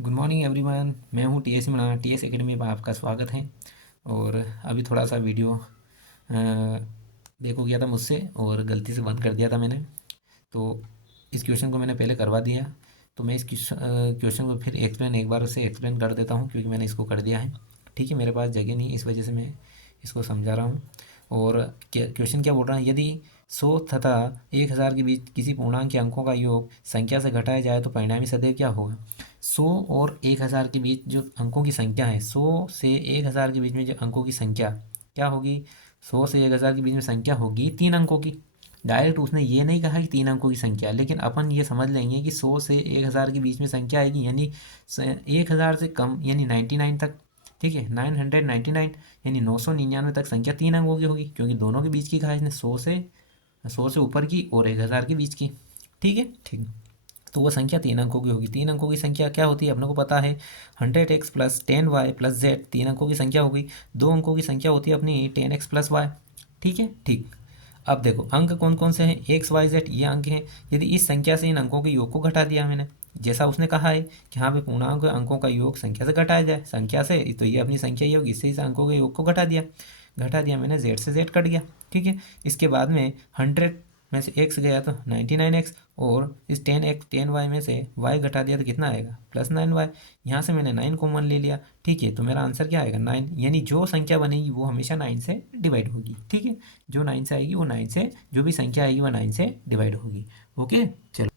Good morning everyone. मैं हूँ T S मना टी एस एकेडमी में आपका स्वागत है। और अभी थोड़ा सा वीडियो देखो गया था मुझसे और गलती से बंद कर दिया था मैंने। तो इस क्वेश्चन को मैंने पहले करवा दिया। तो मैं इस क्वेश्चन को फिर एक बार उसे एक्सप्लेन कर देता हूँ क्योंकि मैंने इसको कर दिया है। ठीक है, मेरे पास जगह नहीं, इस वजह से मैं इसको समझा रहा हूँ। और क्वेश्चन क्या बोल रहा है, यदि 100 तथा 1000 के बीच किसी पूर्णांक के अंकों का योग संख्या से घटाया जाए तो परिणामी सदैव क्या होगा। 100 और 1000 के बीच जो अंकों की संख्या है, 100 से 1000 के बीच में जो अंकों की संख्या क्या होगी। 100 से 1000 के बीच में संख्या होगी 3 अंकों की। डायरेक्ट उसने ये नहीं कहा कि 3 अंकों की संख्या, लेकिन अपन ये समझ लेंगे कि 100 से 1000 के बीच में संख्या आएगी, यानी 1000 से कम यानी 99 तक। ठीक है, 999 यानी 999 तक संख्या 3 अंकों की होगी, क्योंकि दोनों के बीच की कहा इसने, 100 से ऊपर की और 1000 के बीच की। ठीक है, ठीक। तो वो संख्या 3 अंकों की होगी। 3 अंकों की संख्या क्या होती है अपने को पता है, 100x plus 10y plus Z 3 अंकों की संख्या होगी। 2 अंकों की संख्या होती है अपनी 10x प्लस वाई। ठीक है, ठीक। अब देखो अंक कौन कौन से हैं, एक्स वाई जेड ये अंक हैं। यदि इस संख्या से इन अंकों के योग को घटा दिया मैंने, जैसा उसने कहा है कि हाँ भाई पूर्णांक अंकों का योग संख्या से घटाया जाए, संख्या से तो ये अपनी संख्या ही होगी, इससे इस अंकों के योग को घटा दिया मैंने, जेड से जेड कट गया। ठीक है, इसके बाद में 100 में से एक्स गया तो 99x, और इस 10y में से y घटा दिया तो कितना आएगा, +9y। यहाँ से मैंने 9 कॉमन ले लिया। ठीक है, तो मेरा आंसर क्या आएगा 9, यानी जो संख्या बनेगी वो हमेशा 9 से डिवाइड होगी। ठीक है, जो 9 से आएगी वो 9 से, जो भी संख्या आएगी वो 9 से डिवाइड होगी। ओके, चलो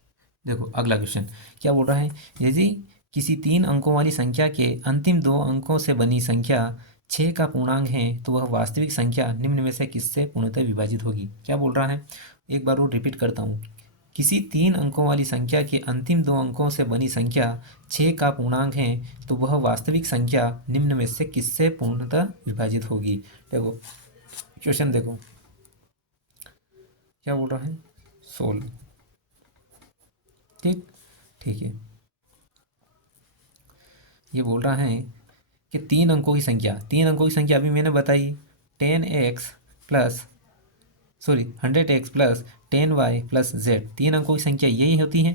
देखो अगला क्वेश्चन क्या बोल रहा है, यदि किसी 3 अंकों वाली संख्या के अंतिम 2 अंकों से बनी संख्या 6 का पूर्णांक है तो वह वास्तविक संख्या निम्न में से किससे पूर्णतः विभाजित होगी। क्या बोल रहा है, एक बार वो रिपीट करता हूँ। किसी 3 अंकों वाली संख्या के अंतिम 2 अंकों से बनी संख्या 6 का पूर्णांक है तो वह वास्तविक संख्या निम्न में से किससे पूर्णतः विभाजित होगी। देखो क्वेश्चन देखो क्या बोल रहा है, सोल्व। ठीक, ठीक है। ये बोल रहा है कि 3 अंकों की संख्या अभी मैंने बताई, 10x plus 100x plus 10y plus Z. 3 अंकों की संख्या यही होती है।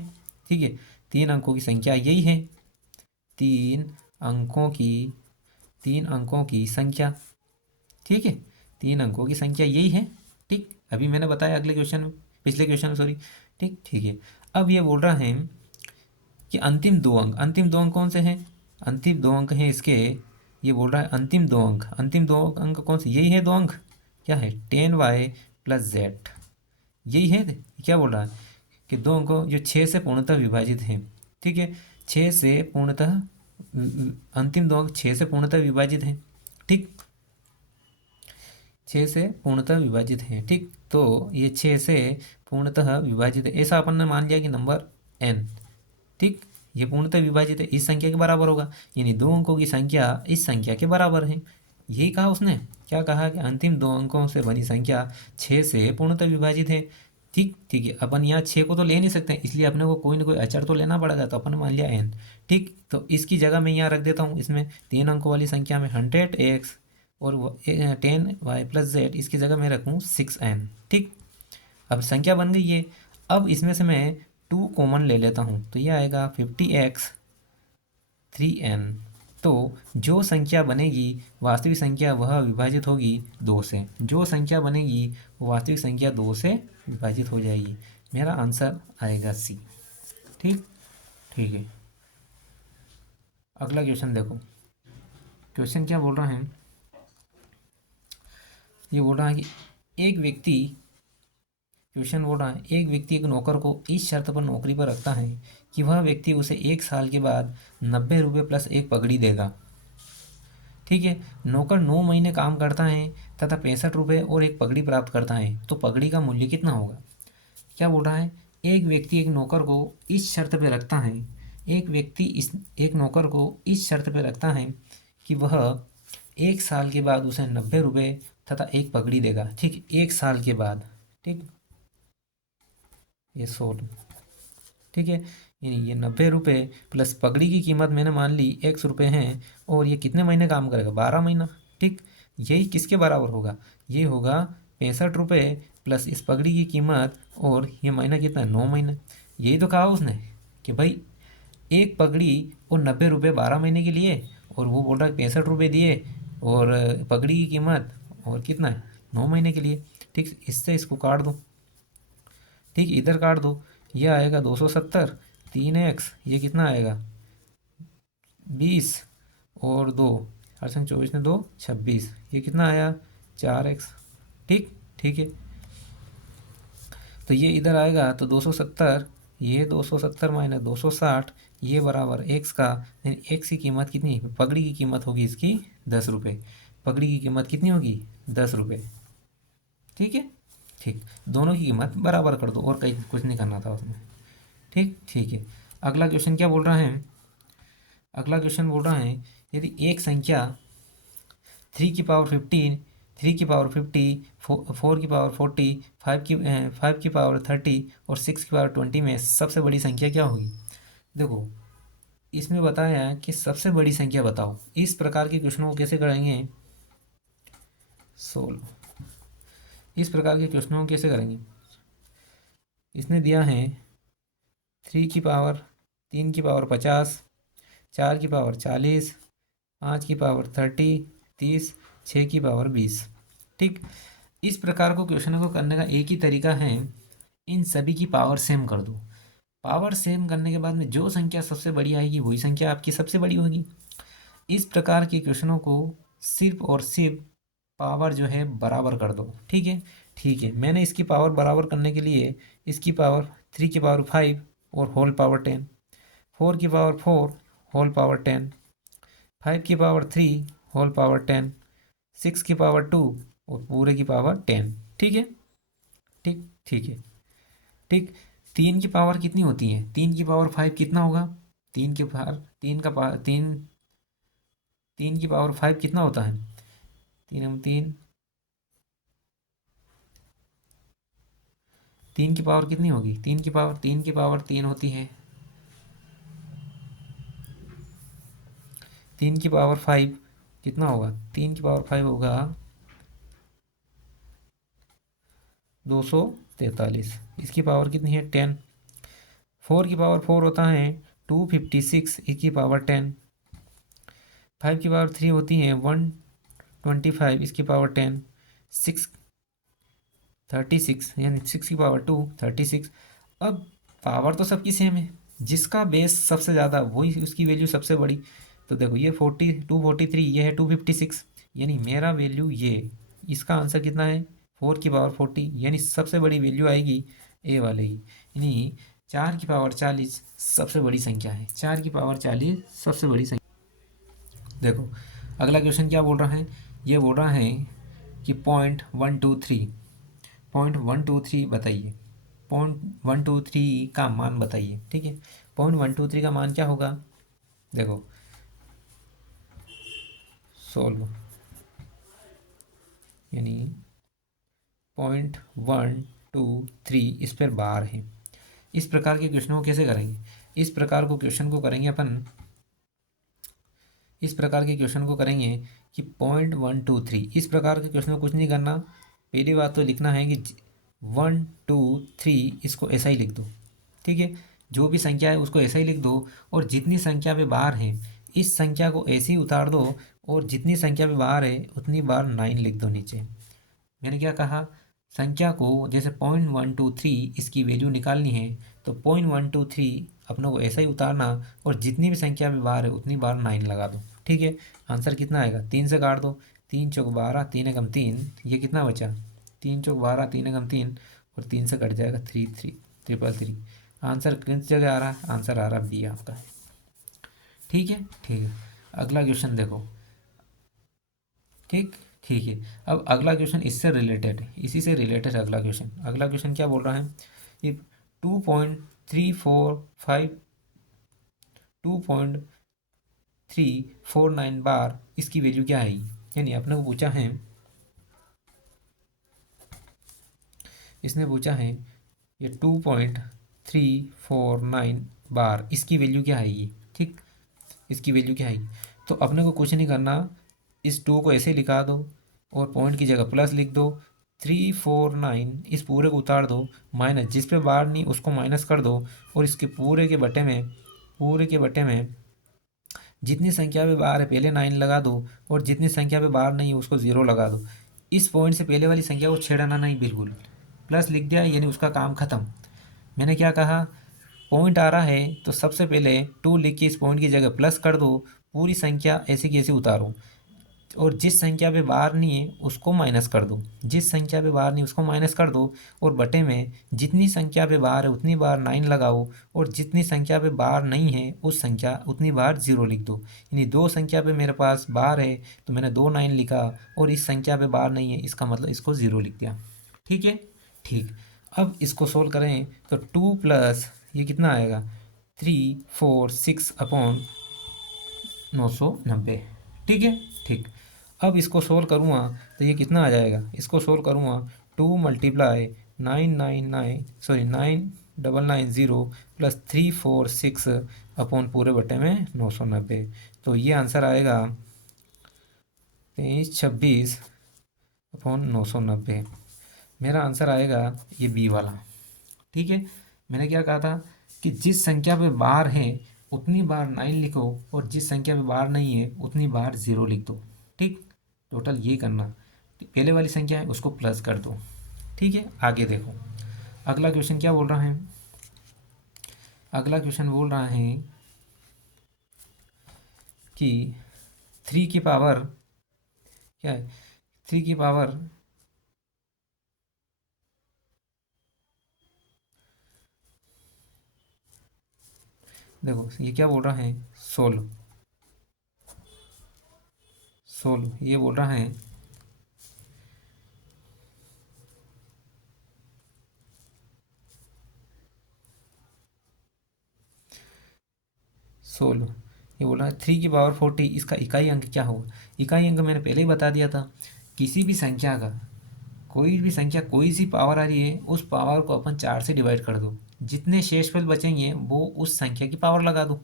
ठीक है, 3 अंकों की संख्या यही है, तीन अंकों की 3 अंकों की संख्या। ठीक है, 3 अंकों की संख्या यही है। ठीक, अभी मैंने बताया अगले क्वेश्चन में, पिछले क्वेश्चन में सॉरी। ठीक, ठीक है। अब ये बोल रहा है कि अंतिम दो अंक कौन से हैं, अंतिम 2 अंक हैं इसके। ये बोल रहा है अंतिम दो अंक कौन से, यही है 2 अंक, क्या है 10y प्लस जेड, यही है। क्या बोल रहा है कि 2 अंकों जो 6 से पूर्णतः विभाजित हैं। ठीक है, 6 से पूर्णतः अंतिम 2 अंक 6 से पूर्णतः विभाजित हैं। ठीक, 6 से पूर्णतः विभाजित हैं। ठीक, तो ये 6 से पूर्णतः विभाजित है, ऐसा अपन ने मान लिया कि नंबर n। ठीक, ये पूर्णतः विभाजित है, इस संख्या के बराबर होगा, यानी 2 अंकों की संख्या इस संख्या के बराबर है। यही कहा उसने, क्या कहा कि अंतिम 2 अंकों से बनी संख्या 6 से पूर्णतः विभाजित है। ठीक, ठीक है। अपन यहाँ 6 को तो ले नहीं सकते, इसलिए अपने को कोई ना कोई अचर तो लेना पड़ेगा, तो अपन ने मान लिया n। ठीक, तो इसकी जगह मैं यहाँ रख देता हूँ, इसमें 3 अंकों वाली संख्या में 100x और 10y प्लस जेड, इसकी जगह मैं रखूँ 6n। ठीक, अब संख्या बन गई है। अब इसमें से मैं 2 कॉमन ले लेता हूँ, तो ये आएगा 50x 3n। तो जो संख्या बनेगी वास्तविक संख्या वह विभाजित होगी 2 से, जो संख्या बनेगी वो वास्तविक संख्या 2 से विभाजित हो जाएगी। मेरा आंसर आएगा सी। ठीक, ठीक है। अगला क्वेश्चन देखो, क्वेश्चन क्या बोल रहा है, ये बोल रहा है कि एक व्यक्ति क्वेश्चन बोल रहा है एक व्यक्ति एक नौकर को इस शर्त पर नौकरी पर रखता है कि वह व्यक्ति उसे 1 साल के बाद 90 रुपये प्लस एक पगड़ी देगा। ठीक है, नौकर 9 महीने काम करता है तथा 65 रुपये और एक पगड़ी प्राप्त करता है, तो पगड़ी का मूल्य कितना होगा। क्या बोल रहा है, एक व्यक्ति एक नौकर को इस शर्त पे रखता है, एक नौकर को इस शर्त पे रखता है कि वह 1 साल के बाद उसे 90 रुपये तथा एक पगड़ी देगा। ठीक, 1 साल के बाद। ठीक, ये 100। ठीक है, यानी ये 90 रुपये प्लस पगड़ी की कीमत मैंने मान ली 100 रुपये हैं, और ये कितने महीने काम करेगा, 12 महीना। ठीक, यही किसके बराबर होगा, ये होगा 65 रुपये प्लस इस पगड़ी की कीमत, और ये महीना कितना है 9 महीने। यही तो कहा उसने कि भाई एक पगड़ी और 90 रुपये 12 महीने के लिए, और वो बोल रहा है 65 रुपये दिए और पगड़ी की कीमत और कितना है 9 महीने के लिए। ठीक, इससे इसको काट दो। ठीक, इधर काट दो, ये आएगा 270, 3x, ये कितना आएगा 20, और 2, 8 24 ने 2 26, ये कितना आया 4x। ठीक, ठीक है, तो ये इधर आएगा तो 270, ये 270 माइनस 260, ये बराबर x का, यानी x की कीमत कितनी, पगड़ी की कीमत होगी इसकी 10 रुपये। पगड़ी की कीमत कितनी होगी 10 रुपये। ठीक है, ठीक, दोनों की कीमत बराबर कर दो, और कहीं कुछ नहीं करना था उसमें। ठीक, ठीक है। अगला क्वेश्चन क्या बोल रहा है, अगला क्वेश्चन बोल रहा है यदि एक संख्या 3 की पावर 15, 3 की पावर 50, 4 की पावर 40, 5 की पावर 30 और 6 की पावर 20 में सबसे बड़ी संख्या क्या होगी। देखो, इसमें बताया है कि सबसे बड़ी संख्या बताओ। इस प्रकार के क्वेश्चनों को कैसे करेंगे सोल्व, इस प्रकार के क्वेश्चनों को कैसे करेंगे। इसने दिया है 3 की पावर 50, 4 की पावर 40, 5 की पावर 30, 30, 6 की पावर 20। ठीक, इस प्रकार को क्वेश्चनों को करने का एक ही तरीका है, इन सभी की पावर सेम कर दो। पावर सेम करने के बाद में जो संख्या सबसे बड़ी आएगी वही संख्या आपकी सबसे बड़ी होगी। इस प्रकार के क्वेश्चनों को सिर्फ और सिर्फ पावर जो है बराबर कर दो। ठीक है, ठीक है, मैंने इसकी पावर बराबर करने के लिए इसकी पावर 3 की पावर 5 और होल पावर 10, 4 की पावर 4 होल पावर 10, 5 की पावर 3 होल पावर 10, 6 की पावर 2 और पूरे की पावर 10। ठीक है, ठीक, ठीक है, ठीक। 3 की पावर कितनी होती है, 3 की पावर 5 कितना होगा, 3 की पावर 3 की पावर 5 कितना होता है, 3 की पावर कितनी होगी, 3 की पावर 3 होती है। 3 की पावर 5 कितना होगा, 3 की पावर 5 होगा 243। इसकी पावर कितनी है 10। 4 की पावर 4 होता है 256, इसकी पावर 10। 5 की पावर 3 होती है 125, इसकी पावर 10। 36, यानी 6 की पावर 2 36। अब पावर तो सबकी सेम है, जिसका बेस सबसे ज़्यादा वही उसकी वैल्यू सबसे बड़ी। तो देखो, ये 243, ये है 256, यानी मेरा वैल्यू ये, इसका आंसर कितना है 4 की पावर 40, यानी सबसे बड़ी वैल्यू आएगी ए वाले की, यानी 4 की पावर 40 सबसे बड़ी संख्या है। 4 की पावर 40 सबसे बड़ी संख्या। देखो, अगला क्वेश्चन क्या बोल रहा है, ये बोल रहा है कि 0.123 बताइए, 0.123 का मान बताइए। ठीक है, 0.123 का मान क्या होगा, देखो सोल्व, यानी 0.123 इस पर बार है। इस प्रकार के क्वेश्चनों को कैसे करेंगे, इस प्रकार को क्वेश्चन को करेंगे अपन, इस प्रकार के क्वेश्चन को करेंगे कि 0.123, इस प्रकार के क्वेश्चन को कुछ नहीं करना। पहली बात तो लिखना है कि 123 इसको ऐसा ही लिख दो। ठीक है, जो भी संख्या है उसको ऐसा ही लिख दो, और जितनी संख्या पे बार है इस संख्या को ऐसे ही उतार दो, और जितनी संख्या पे बार है उतनी बार 9 लिख दो नीचे। मैंने क्या कहा, संख्या को जैसे 0.123 इसकी वैल्यू निकालनी है, तो 0.123 अपनों को ऐसा ही उतारना, और जितनी भी संख्या में बार है उतनी बार 9 लगा दो। ठीक है, आंसर कितना आएगा, 3 से काट दो, 3 चौक 12, 3 एकम 3, ये कितना बचा 3 चौक 12, 3 एकम 3, और 3 से कट जाएगा 333। आंसर किस जगह आ रहा है, आंसर आ रहा बी आपका। ठीक है, ठीक है, अगला क्वेश्चन देखो। ठीक, ठीक है, अब अगला क्वेश्चन इससे रिलेटेड है, इसी से रिलेटेड है अगला क्वेश्चन। अगला क्वेश्चन क्या बोल रहा है, ये 2.349 बार इसकी वैल्यू क्या आएगी, यानी अपने को पूछा है, इसने पूछा है ये 2.349 बार इसकी वैल्यू क्या आएगी। ठीक, इसकी वैल्यू क्या आएगी, तो अपने को कुछ नहीं करना, इस 2 को ऐसे लिखा दो और पॉइंट की जगह प्लस लिख दो, 349 इस पूरे को उतार दो, माइनस जिस पे बार नहीं उसको माइनस कर दो, और इसके पूरे के बटे में पूरे के बटे में जितनी संख्या पे बार है पहले 9 लगा दो, और जितनी संख्या पे बार नहीं है उसको 0 लगा दो। इस पॉइंट से पहले वाली संख्या को छेड़ना नहीं बिल्कुल। प्लस लिख दिया यानी उसका काम ख़त्म। मैंने क्या कहा, पॉइंट आ रहा है तो सबसे पहले 2 लिख के इस पॉइंट की जगह प्लस कर दो, पूरी संख्या ऐसे की ऐसे उतारो, और जिस संख्या पे बार नहीं है उसको माइनस कर दो, जिस संख्या पे बार नहीं उसको माइनस कर दो, और बटे में जितनी संख्या पे बार है उतनी बार 9 लगाओ, और जितनी संख्या पे बार नहीं है उस संख्या उतनी बार 0 लिख दो। यानी 2 संख्या पे मेरे पास बार है तो मैंने 2 9 लिखा, और इस संख्या पे बार नहीं है इसका मतलब इसको 0 लिख दिया। ठीक है, ठीक। अब इसको सोल्व करें तो 2 प्लस ये कितना आएगा, 3 4 6 अपॉन 990। ठीक है, ठीक। अब इसको सोल्व करूँगा तो ये कितना आ जाएगा, इसको सोल्व करूँगा 2 मल्टीप्लाई 999 प्लस 346 अपॉन पूरे बटे में 990। तो ये आंसर आएगा 2326 अपॉन 990। मेरा आंसर आएगा ये बी वाला। ठीक है, मैंने क्या कहा था कि जिस संख्या पे बार है उतनी बार 9 लिखो, और जिस संख्या पे बार नहीं है उतनी बार 0 लिख दो। ठीक, टोटल ये करना, पहले वाली संख्या है उसको प्लस कर दो। ठीक है, आगे देखो अगला क्वेश्चन क्या बोल रहा है। अगला क्वेश्चन बोल रहा है कि 3 की पावर क्या है, 3 की पावर देखो ये क्या बोल रहा है, 16 ये बोल रहा है 16, ये बोल रहा है 3 की पावर 40, इसका इकाई अंक क्या होगा। इकाई अंक मैंने पहले ही बता दिया था, किसी भी संख्या का, कोई भी संख्या कोई सी पावर आ रही है उस पावर को अपन 4 से डिवाइड कर दो, जितने शेषफल बचेंगे वो उस संख्या की पावर लगा दो।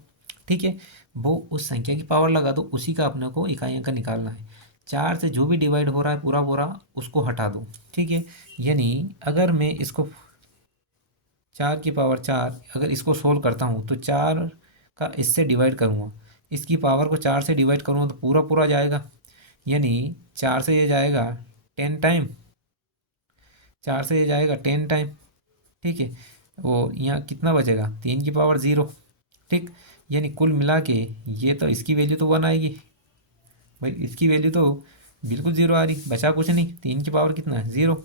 ठीक है, वो उस संख्या की पावर लगा दो, उसी का अपने को इकाई अंक निकालना है। 4 से जो भी डिवाइड हो रहा है पूरा पूरा उसको हटा दो। ठीक है, यानी अगर मैं इसको 4 की पावर 4 अगर इसको सोल्व करता हूँ तो 4 का इससे डिवाइड करूँगा, इसकी पावर को 4 से डिवाइड करूँगा तो पूरा पूरा जाएगा, यानी 4 से ये जाएगा 10 टाइम, 4 से ये जाएगा 10 टाइम। ठीक है, वो यहाँ कितना बचेगा, 3 की पावर 0। ठीक, यानी कुल मिला के ये तो इसकी वैल्यू तो 1 आएगी भाई, इसकी वैल्यू तो बिल्कुल 0 आ रही, बचा कुछ नहीं, 3 की पावर कितना है 0,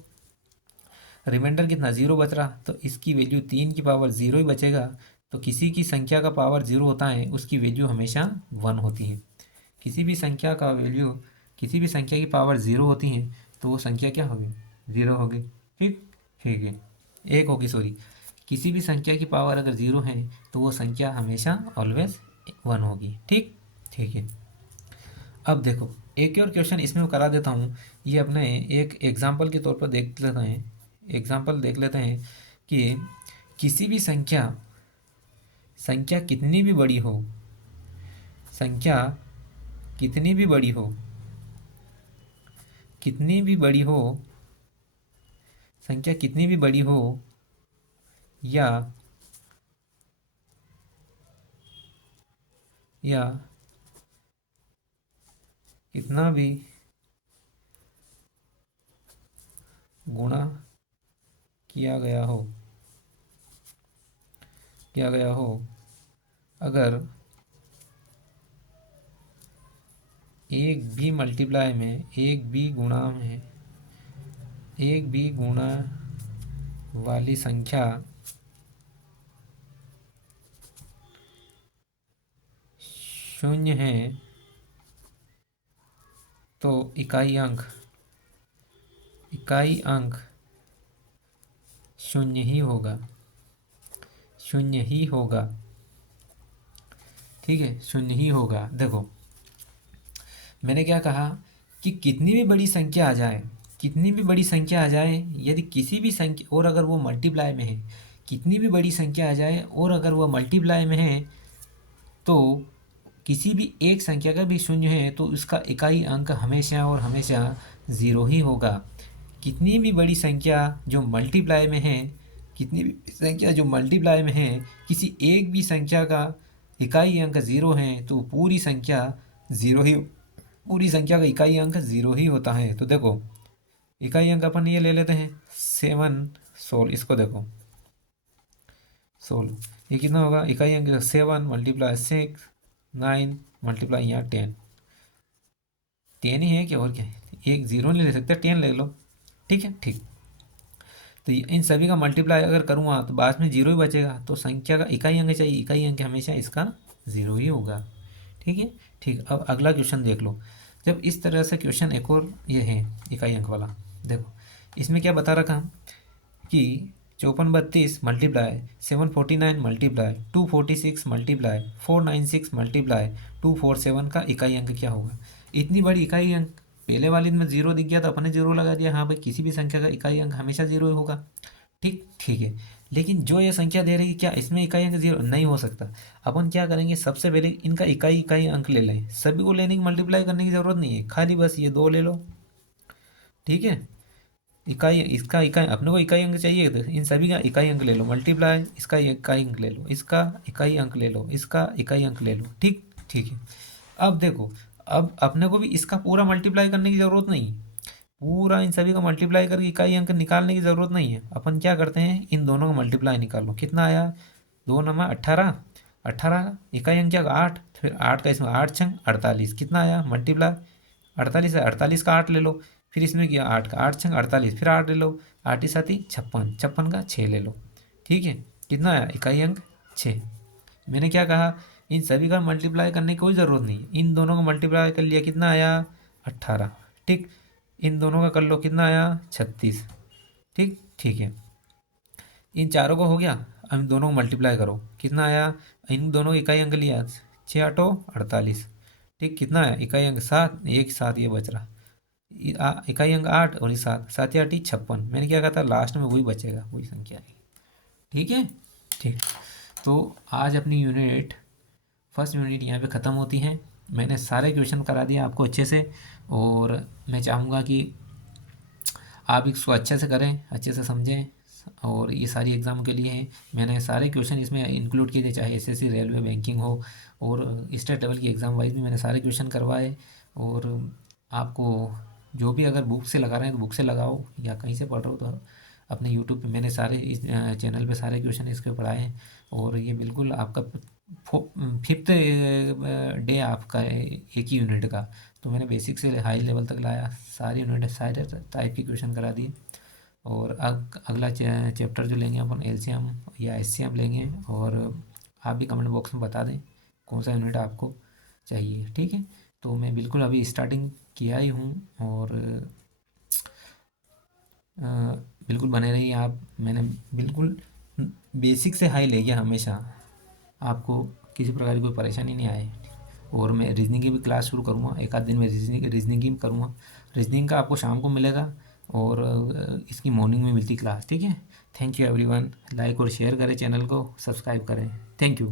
रिमाइंडर कितना 0 बच रहा, तो इसकी वैल्यू 3 की पावर 0 ही बचेगा। तो किसी की संख्या का पावर 0 होता है उसकी वैल्यू हमेशा 1 होती है। किसी भी संख्या का वैल्यू, किसी भी संख्या की पावर 0 होती है तो वो संख्या क्या होगी, 0 होगी। ठीक, ठीक है, एक होगी सॉरी, किसी भी संख्या की पावर अगर 0 है तो वो संख्या हमेशा ऑलवेज 1 होगी। ठीक, ठीक है। अब देखो एक और क्वेश्चन इसमें करा देता हूँ, ये अपने एक एग्जाम्पल के तौर पर देख लेते हैं, एग्जाम्पल देख लेते हैं कि किसी भी संख्या, संख्या कितनी भी बड़ी हो, संख्या कितनी भी बड़ी हो, कितनी भी बड़ी हो, संख्या कितनी भी बड़ी हो या कितना भी गुणा किया गया हो, अगर एक भी मल्टीप्लाई में, एक भी गुणा वाली संख्या शून्य है तो इकाई अंक शून्य ही होगा, शून्य ही होगा। ठीक है, शून्य ही होगा। देखो मैंने क्या कहा कि कितनी भी बड़ी संख्या आ जाए, कितनी भी बड़ी संख्या आ जाए, यदि किसी भी संख्या और अगर वो मल्टीप्लाई में है, कितनी भी बड़ी संख्या आ जाए और अगर वो मल्टीप्लाई में है तो किसी भी एक संख्या का भी शून्य है तो उसका इकाई अंक हमेशा और हमेशा 0 ही होगा। कितनी भी बड़ी संख्या जो मल्टीप्लाई में है, कितनी भी संख्या जो मल्टीप्लाई में है, किसी एक भी संख्या का इकाई अंक 0 हैं तो पूरी संख्या 0 ही, पूरी संख्या का इकाई अंक 0 ही होता है। तो देखो इकाई अंक अपन ये ले लेते हैं 7 16, इसको देखो 16, ये कितना होगा इकाई अंक 7 मल्टीप्लाई 6 9 मल्टीप्लाई यहाँ 10, 10 ही है क्या और क्या है, एक 0 नहीं ले सकते, 10 ले लो, ठीक है ठीक। तो इन सभी का मल्टीप्लाई अगर करूँगा तो बाद में 0 ही बचेगा, तो संख्या का इकाई अंक चाहिए, इकाई अंक हमेशा इसका 0 ही होगा, ठीक है ठीक। अब अगला क्वेश्चन देख लो। जब इस तरह से क्वेश्चन एक और ये है इकाई अंक वाला, देखो इसमें क्या बता रखा कि 5432 मल्टीप्लाई 749 मल्टीप्लाई 246 मल्टीप्लाई 496 मल्टीप्लाई 247 का इकाई अंक क्या होगा। इतनी बड़ी इकाई अंक, पहले वाली में 0 दिख गया तो अपने 0 लगा दिया, हाँ भाई किसी भी संख्या का इकाई अंक हमेशा 0 ही होगा, ठीक ठीक है। लेकिन जो ये संख्या दे रही है क्या इसमें इकाई अंक 0 नहीं हो सकता। अपन क्या करेंगे, सबसे पहले इनका इकाई इकाई अंक ले लें, सभी को लेने की मल्टीप्लाई करने की ज़रूरत नहीं है, खाली बस ये 2 ले लो, ठीक है। इकाई इसका इकाई अपने को इकाई अंक चाहिए तो इन सभी का इकाई अंक ले लो, मल्टीप्लाई इसका इकाई अंक ले लो, इसका इकाई अंक ले लो, इसका इकाई अंक ले लो, ठीक ठीक है। अब देखो अब अपने को भी इसका पूरा मल्टीप्लाई करने की ज़रूरत नहीं, पूरा इन सभी का मल्टीप्लाई करके इकाई अंक निकालने की ज़रूरत नहीं है। अपन क्या करते हैं, इन दोनों का मल्टीप्लाई निकालो, कितना आया 2 नमा 18, 18 इकाई अंक क्या 8, फिर 8 का इसमें 8 छंग 48, कितना आया मल्टीप्लाई 48 है, 48 का 8 ले लो, फिर इसमें किया 8 का 8 छंग 48, फिर 8 ले लो, 8 ही 7 ही 56, 56 का 6 ले लो, ठीक है। कितना आया इकाई अंक 6। मैंने क्या कहा, इन सभी का मल्टीप्लाई करने की कोई ज़रूरत नहीं, इन दोनों का मल्टीप्लाई कर लिया, कितना आया 18, ठीक। इन दोनों का कर लो, कितना आया 36, ठीक ठीक है। इन चारों को हो गया, अब इन दोनों को मल्टीप्लाई करो, कितना आया, इन दोनों का इकाई अंक लिया 6 8 48, ठीक। कितना आया इकाई अंक 7, एक 7 ये बच रहा, इकाई अंक 8 और ये 7, 7 या 8 56, मैंने क्या कहा था लास्ट में वही बचेगा, वही संख्या है, ठीक है ठीक। तो आज अपनी यूनिट फर्स्ट यूनिट यहाँ पे ख़त्म होती है। मैंने सारे क्वेश्चन करा दिए आपको अच्छे से, और मैं चाहूँगा कि आप इसको अच्छे से करें, अच्छे से समझें, और ये सारी एग्ज़ाम के लिए हैं। मैंने सारे क्वेश्चन इसमें इंक्लूड किए थे, चाहे एसएससी रेलवे बैंकिंग हो और स्टेट लेवल की एग्ज़ाम वाइज भी मैंने सारे क्वेश्चन करवाए। और आपको जो भी अगर बुक से लगा रहे हैं तो बुक से लगाओ, या कहीं से पढ़ रहे हो तो अपने यूट्यूब पे मैंने सारे इस चैनल पे सारे क्वेश्चन इसके पढ़ाए हैं। और ये बिल्कुल आपका 5th डे आपका है एक ही यूनिट का, तो मैंने बेसिक से हाई लेवल तक लाया, सारी यूनिट सारे टाइप की क्वेश्चन करा दिए। और अगला चैप्टर जो लेंगे अपन एलसीएम या एससीएम लेंगे, और आप भी कमेंट बॉक्स में बता दें कौन सा यूनिट आपको चाहिए, ठीक है। तो मैं बिल्कुल अभी स्टार्टिंग किया ही हूँ, और बिल्कुल बने रहिए आप। मैंने बिल्कुल बेसिक से हाई ले गया, हमेशा आपको किसी प्रकार की कोई परेशानी नहीं आए। और मैं रीजनिंग की भी क्लास शुरू करूँगा, एक आध दिन में रीजनिंग की भी करूँगा। रीजनिंग का आपको शाम को मिलेगा, और इसकी मॉर्निंग में मिलती क्लास, ठीक है। थैंक यू एवरीवन, लाइक और शेयर करें, चैनल को सब्सक्राइब करें, थैंक यू।